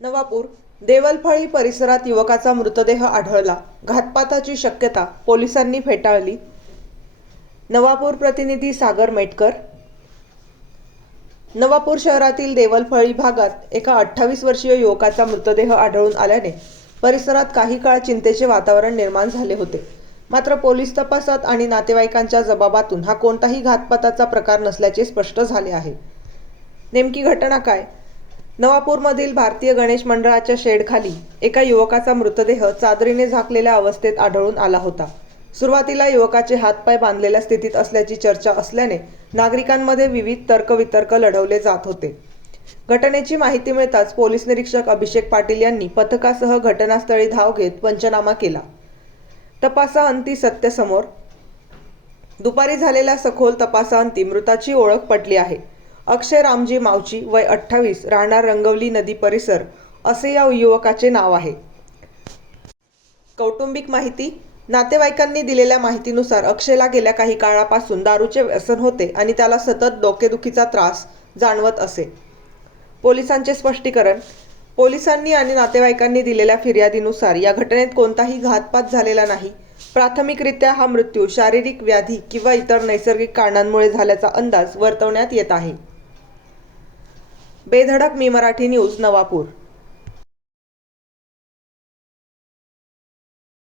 नवापूर देवलफळी परिसरात युवकाचा मृतदेह आढळला. घातपाताची शक्यता पोलिसांनी फेटाळली. नवापूर प्रतिनिधी सागर मेटकर. नवापूर शहरातील देवलफळी भागात एका 28 वर्षीय युवकाचा मृतदेह आढळून आल्याने परिसरात काही काळ चिंतेचे वातावरण निर्माण झाले होते. मात्र पोलीस तपासात आणि नातेवाईकांच्या जबाबातून हा कोणताही घातपाताचा प्रकार नसल्याचे स्पष्ट झाले आहे. नेमकी घटना काय? नवापूरमधील भारतीय गणेश मंडळाच्या शेडखाली एका युवकाचा मृतदेह चादरीने झाकलेल्या अवस्थेत आढळून आला होता. सुरुवातीला युवकाचे हातपाय बांधलेल्या स्थितीत असल्याची चर्चा असल्याने नागरिकांमध्ये विविध तर्कवितर्क लढवले जात होते. घटनेची माहिती मिळताच पोलीस निरीक्षक अभिषेक पाटील यांनी पथकासह घटनास्थळी धाव घेत पंचनामा केला. तपासाअंती सत्य समोर. दुपारी झालेल्या सखोल तपासाअंती मृताची ओळख पटली आहे. अक्षय रामजी मावची, वय 28, राहणार रंगवली नदी परिसर, असे या युवकाचे नाव आहे. कौटुंबिक माहिती. नातेवाईकांनी दिलेल्या माहितीनुसार अक्षयला गेल्या काही काळापासून दारूचे व्यसन होते आणि त्याला सतत डोकेदुखीचा त्रास जाणवत असे. पोलिसांचे स्पष्टीकरण. पोलिसांनी आणि नातेवाईकांनी दिलेल्या फिर्यादीनुसार या घटनेत कोणताही घातपात झालेला नाही. प्राथमिकरित्या हा मृत्यू शारीरिक व्याधी किंवा इतर नैसर्गिक कारणांमुळे झाल्याचा अंदाज वर्तवण्यात येत आहे. बेधडक मी मराठी न्यूज, नवापूर.